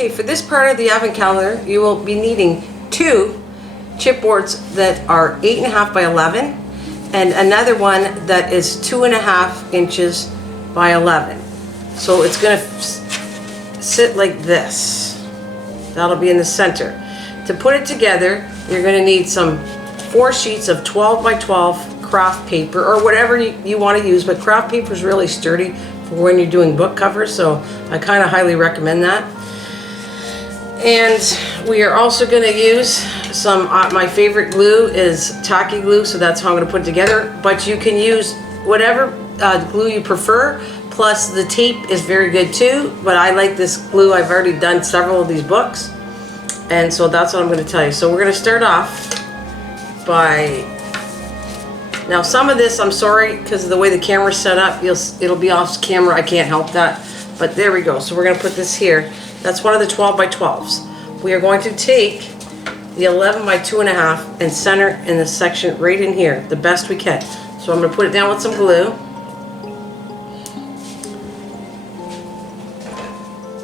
Okay, for this part of the Advent calendar, you will be needing 2 chipboards that are 8.5 by 11 and another one that is 2.5 inches by 11. So it's going to sit like this. That'll be in the center. To put it together, you're going to need some 4 sheets of 12 by 12 craft paper or whatever you want to use, but craft paper is really sturdy for when you're doing book covers, so I kind of highly recommend that. And we are also going to use some, my favorite glue is tacky glue, so that's how I'm going to put it together. But you can use whatever glue you prefer, plus the tape is very good too. But I like this glue. I've already done several of these books, and so that's what I'm going to tell you. So we're going to start off by, now some of this, I'm sorry, because of the way the camera's set up, it'll be off camera. I can't help that. But there we go. So we're going to put this here. That's one of the 12 by 12s. We are going to take the 11 by 2.5 and center in the section right in here, the best we can. So I'm going to put it down with some glue.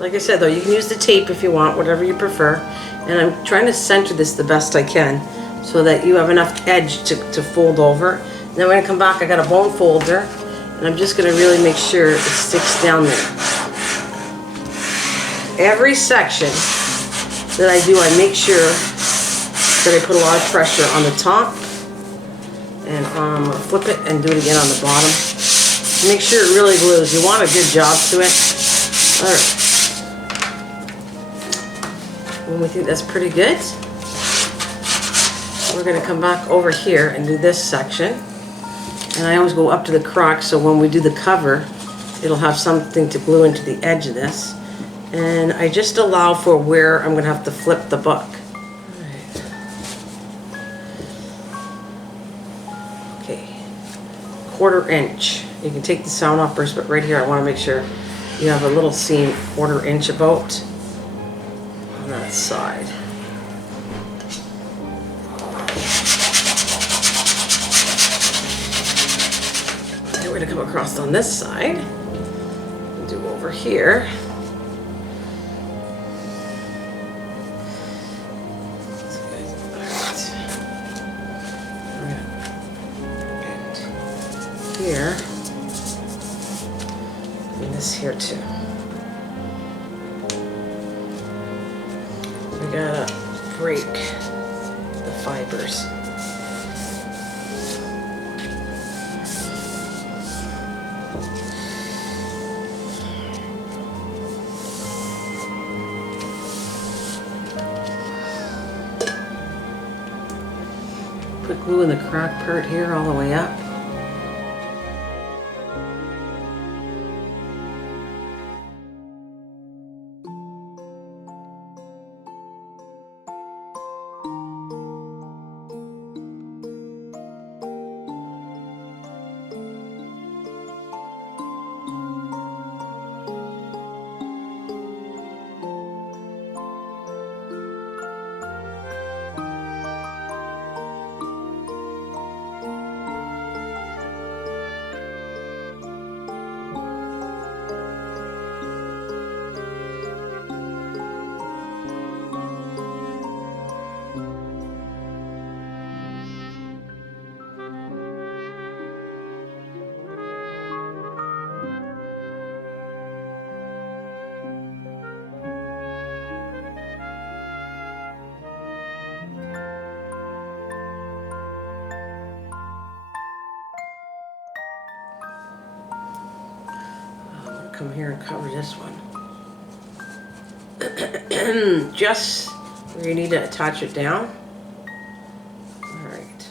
Like I said though, you can use the tape if you want, whatever you prefer. And I'm trying to center this the best I can so that you have enough edge to fold over. And then we're going to come back, I got a bone folder, and I'm just going to really make sure it sticks down there. Every section that I do, I make sure that I put a lot of pressure on the top, and I'm going to flip it and do it again on the bottom. Make sure it really glues. You want a good job to it. Alright. When we think that's pretty good, we're going to come back over here and do this section. And I always go up to the crock, so when we do the cover, it'll have something to glue into the edge of this. And I just allow for where I'm going to have to flip the book. Right. Okay, 1/4 inch. You can take the sound off first, but right here I want to make sure you have a little seam 1/4 inch about on that side. And we're going to come across on this side and do over here. Here and this here too. We gotta break the fibers. Put glue in the crack part here all the way up. Come here and cover this one. Just where you need to attach it down. All right.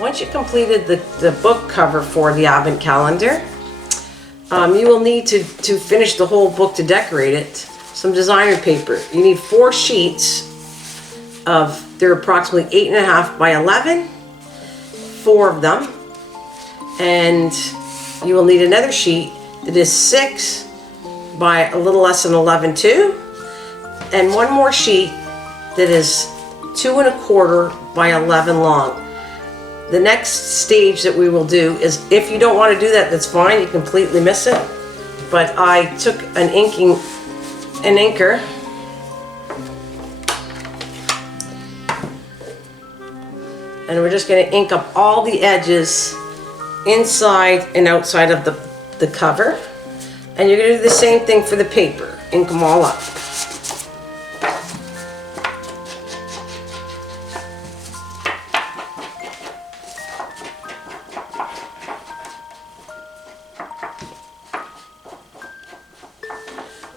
Once you completed the book cover for the Advent Calendar, you will need to finish the whole book to decorate it. Some designer paper. You need 4 sheets of, they're approximately 8.5 by 11, 4 of them. And you will need another sheet that is 6 by a little less than 11 too. And one more sheet that is 2 1/4 by 11 long. The next stage that we will do is, if you don't want to do that, that's fine, you completely miss it. But I took an inker, and we're just going to ink up all the edges inside and outside of the cover. And you're going to do the same thing for the paper, ink them all up.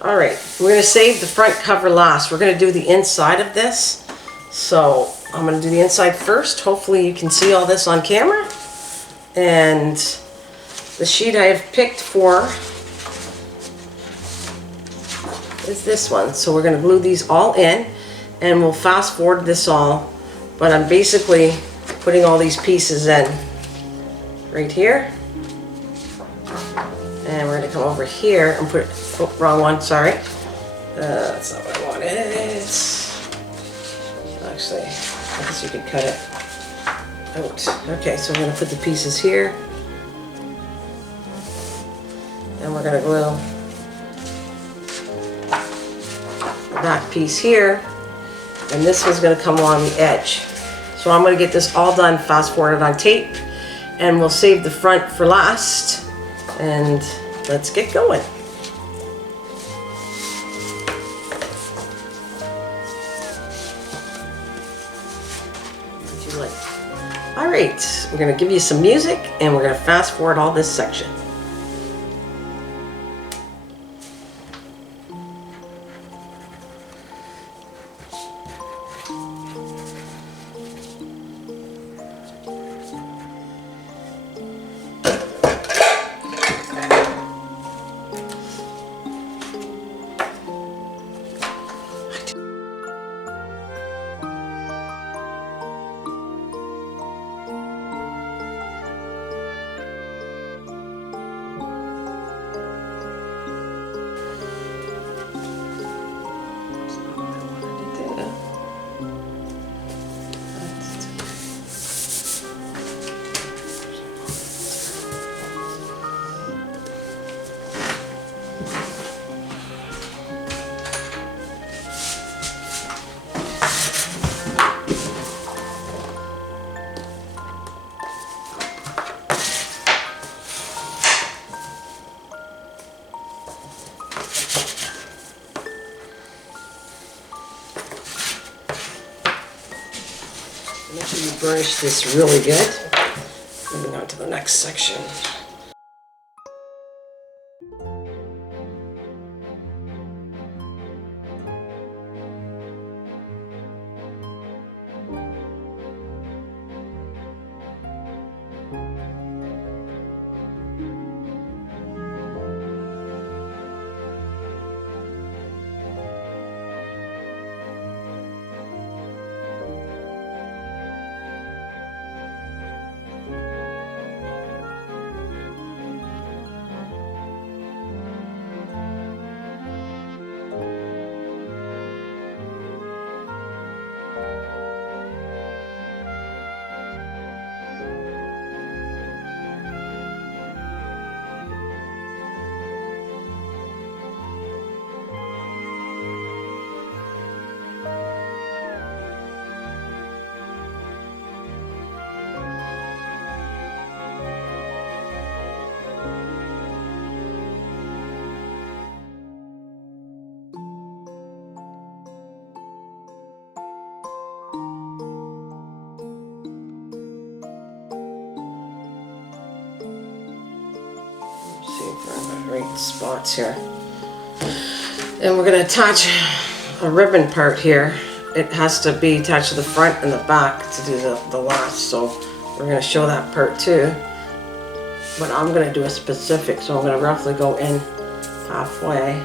Alright, we're going to save the front cover last. We're going to do the inside of this. So I'm going to do the inside first. Hopefully you can see all this on camera. And the sheet I have picked for is this one. So we're going to glue these all in, and we'll fast forward this all. But I'm basically putting all these pieces in right here. And we're going to come over here and put, oh, wrong one, sorry. That's not what I wanted. Actually, I guess you could cut it. out. Okay, so we're going to put the pieces here. And we're going to glue the back piece here. And this one's going to come along the edge. So I'm going to get this all done, fast forwarded on tape. And we'll save the front for last. And let's get going. What you like? All right, we're going to give you some music and we're going to fast forward all this section. Make sure you burnish this really good. Moving on to the next section. Right spots here. And we're going to attach a ribbon part here. It has to be attached to the front and the back to do the last, so we're going to show that part too. But I'm going to do a specific, so I'm going to roughly go in halfway.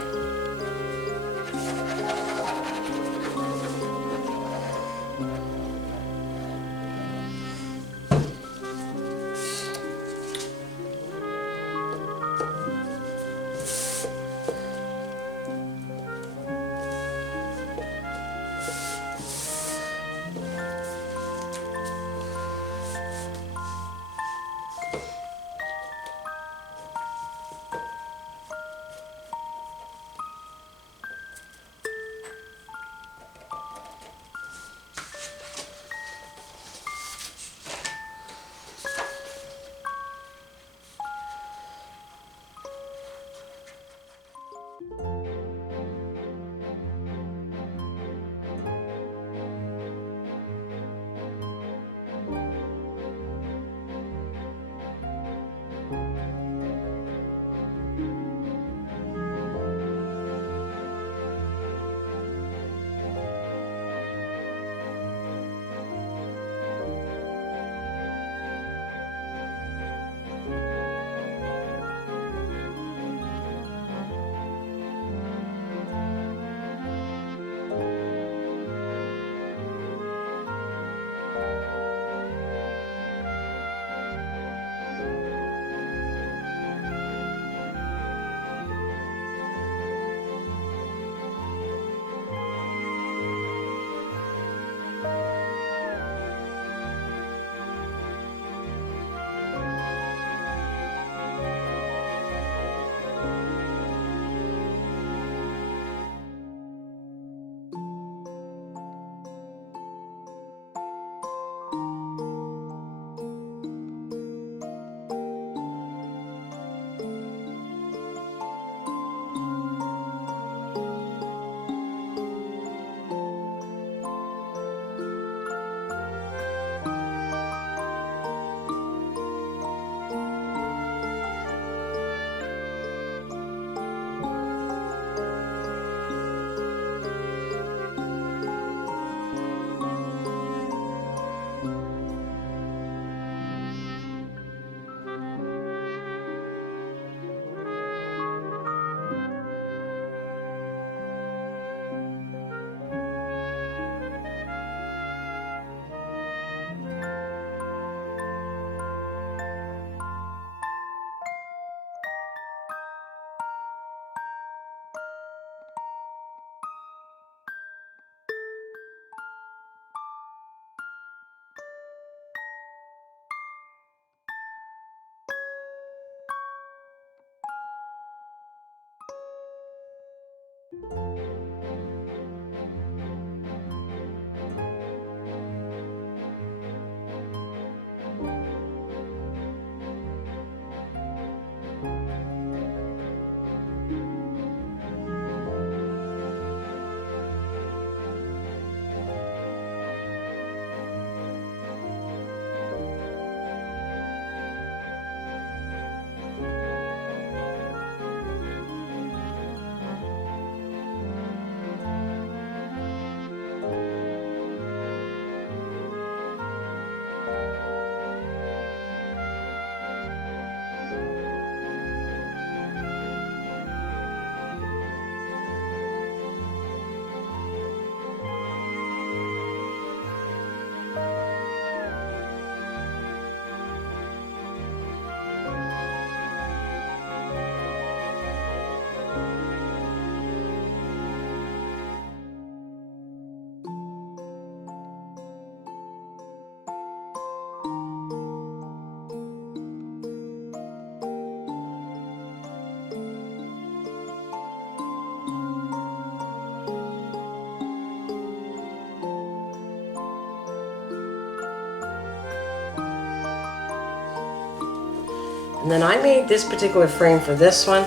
And then I made this particular frame for this one.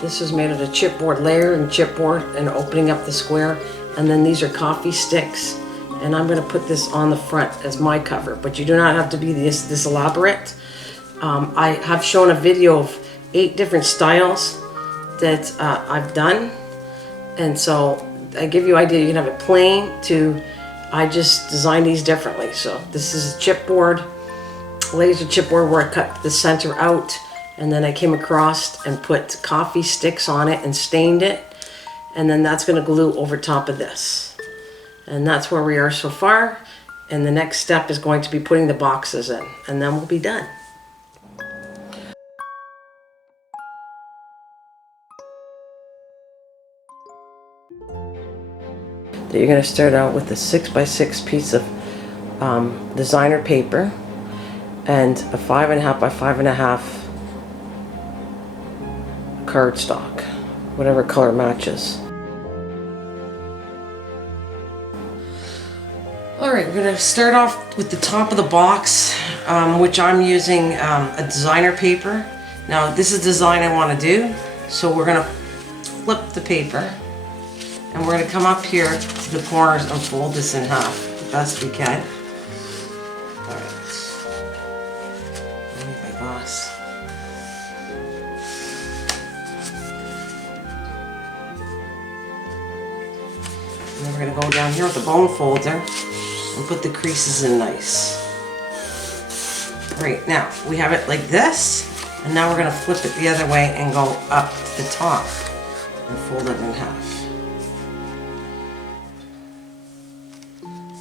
This is made of a chipboard layer and chipboard and opening up the square. And then these are coffee sticks. And I'm going to put this on the front as my cover. But you do not have to be this elaborate. I have shown a video of 8 different styles that I've done. And so I give you an idea. You can have it plain to, I just designed these differently. So this is a chipboard, laser chipboard where I cut the center out. And then I came across and put coffee sticks on it and stained it. And then that's going to glue over top of this. And that's where we are so far. And the next step is going to be putting the boxes in. And then we'll be done. You're going to start out with a 6x6 piece of designer paper and a 5.5 by 5.5 cardstock, whatever color matches. Alright, we're going to start off with the top of the box, which I'm using a designer paper. Now this is the design I want to do, so we're going to flip the paper and we're going to come up here to the corners and fold this in half the best we can. Alright, I need my glass. And then we're going to go down here with the bone folder and put the creases in nice. Right, now we have it like this, and now we're going to flip it the other way and go up to the top and fold it in half.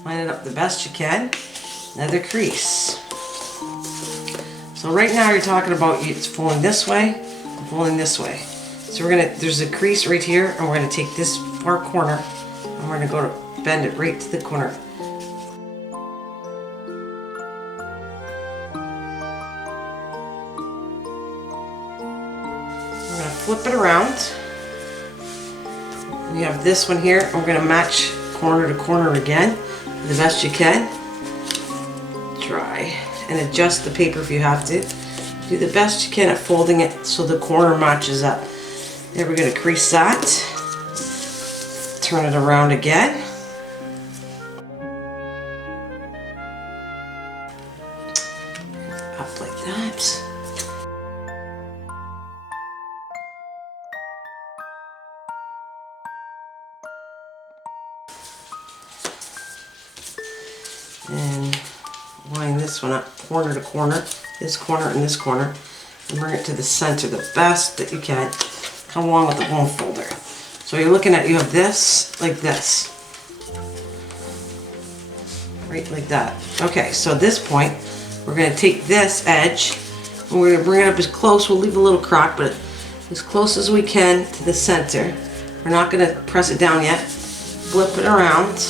Line it up the best you can. Another crease. So right now you're talking about it's folding this way and folding this way. So there's a crease right here, and we're gonna take this far corner and we're gonna go to bend it right to the corner. We're gonna flip it around. We have this one here, and we're gonna match corner to corner again, the best you can. Try and adjust the paper if you have to. Do the best you can at folding it so the corner matches up. Then we're going to crease that. Turn it around again. Up like that. And line this one up corner to corner, this corner and this corner, and bring it to the center the best that you can. Come along with the bone folder. So you're looking at, you have this like this, right like that. Okay, so at this point we're going to take this edge and we're going to bring it up as close, we'll leave a little crack, but as close as we can to the center. We're not going to press it down yet. Flip it around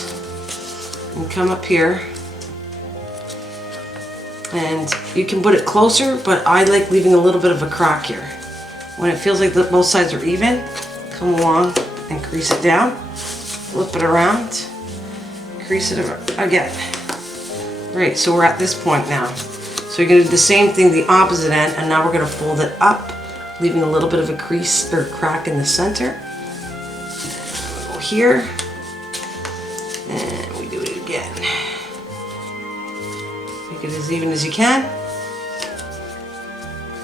and come up here. And you can put it closer, but I like leaving a little bit of a crack here. When it feels like both sides are even, come come along and crease it down, flip it around, crease it again. Right, so we're at this point now. So you're gonna do the same thing the opposite end, and now we're gonna fold it up, leaving a little bit of a crease or crack in the center. We'll go here, and we do it again. Make it as even as you can.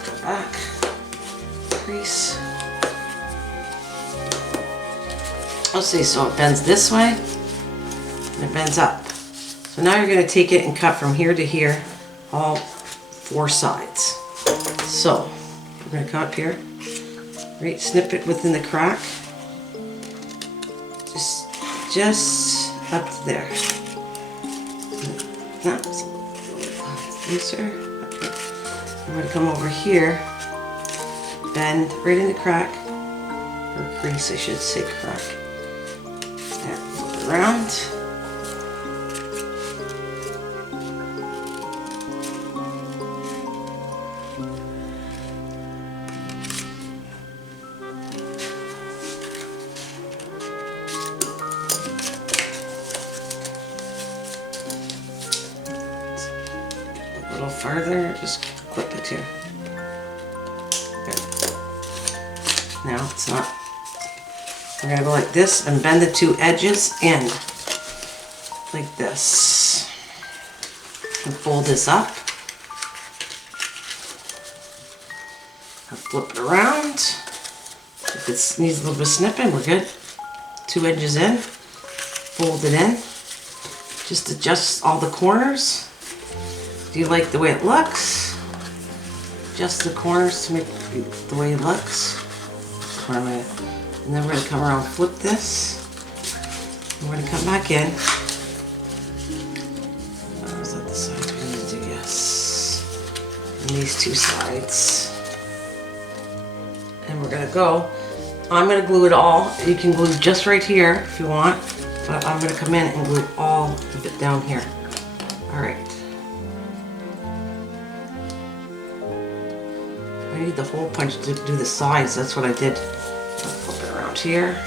Go back, crease. I'll say so it bends this way, and it bends up. So now you're going to take it and cut from here to here, all 4 sides. So we're going to come up here, right, snip it within the crack, just up to there. No, it's a little looser. I'm going to come over here, bend right in the crack, or crease, I should say crack. There, flip it around. A little farther, just clip it here. Good. Now it's not. We're gonna go like this and bend the 2 edges in, like this. And fold this up. And flip it around. If it needs a little bit of snipping, we're good. 2 edges in, fold it in. Just adjust all the corners. Do you like the way it looks? Adjust the corners to make it the way it looks. And then we're going to come around, flip this. And we're going to come back in. Is that the side we're going to do? Yes. And these 2 sides. And we're going to go. I'm going to glue it all. You can glue just right here if you want. But I'm going to come in and glue all of it down here. Alright. I need the hole punch to do the sides. That's what I did. I'll flip it around here.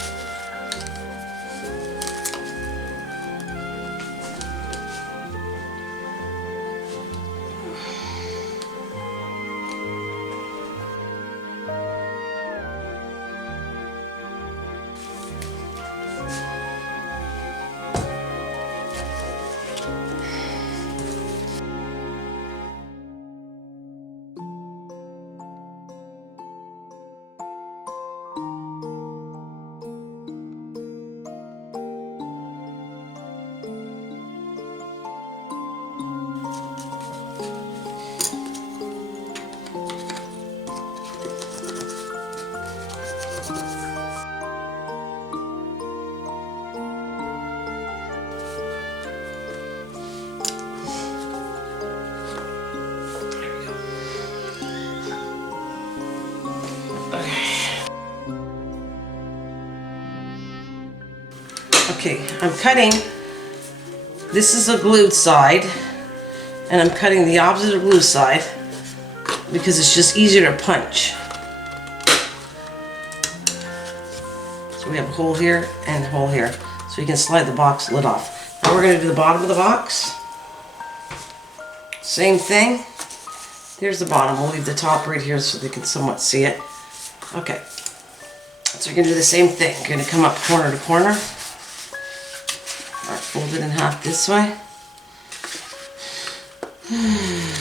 Okay, I'm cutting, this is a glued side, and I'm cutting the opposite of glued side because it's just easier to punch. So we have a hole here and a hole here, so you can slide the box lid off. Now we're going to do the bottom of the box. Same thing. Here's the bottom. We'll leave the top right here so they can somewhat see it. Okay, so you're going to do the same thing. You're going to come up corner to corner. Fold it in half this way. Okay.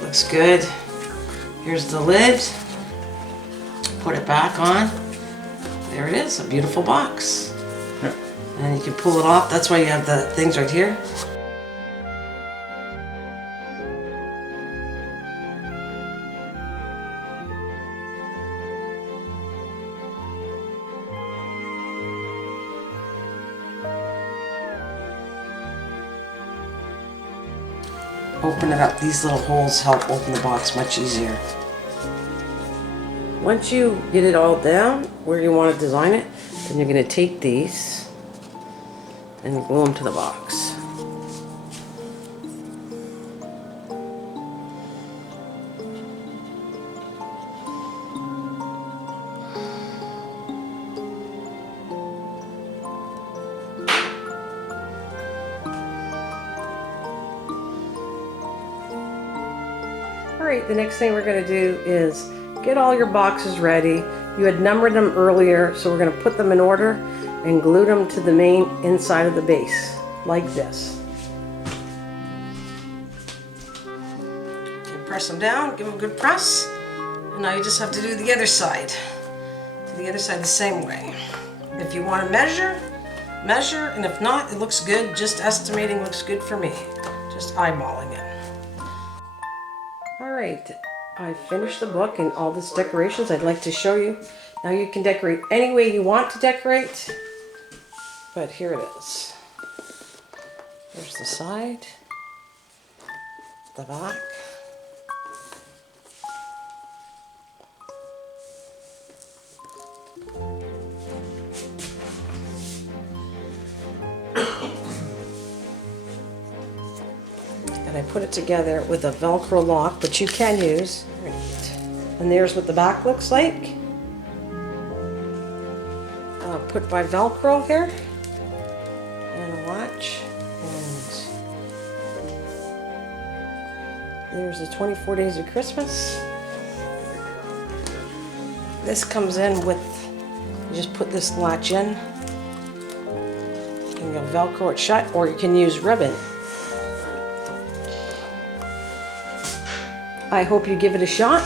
Looks good. Here's the lid. Put it back on. There it is, a beautiful box. Yep. And you can pull it off. That's why you have the things right here. open it up. These little holes help open the box much easier. Once you get it all down where you want to design it, then you're going to take these and glue them to the box. Alright, the next thing we're going to do is get all your boxes ready. You had numbered them earlier, so we're going to put them in order and glue them to the main inside of the base, like this. Okay, press them down, give them a good press, and now you just have to do the other side. Do the other side the same way. If you want to measure, measure, and if not, it looks good. Just estimating looks good for me. Just eyeballing it. Alright, I finished the book and all this decorations I'd like to show you. Now you can decorate any way you want to decorate, but here it is. There's the side, the back. And I put it together with a Velcro lock, but you can use. And there's what the back looks like. Put my Velcro here. And a watch. And there's the 24 Days of Christmas. This comes in with, you just put this latch in. And you'll Velcro it shut, or you can use ribbon. I hope you give it a shot.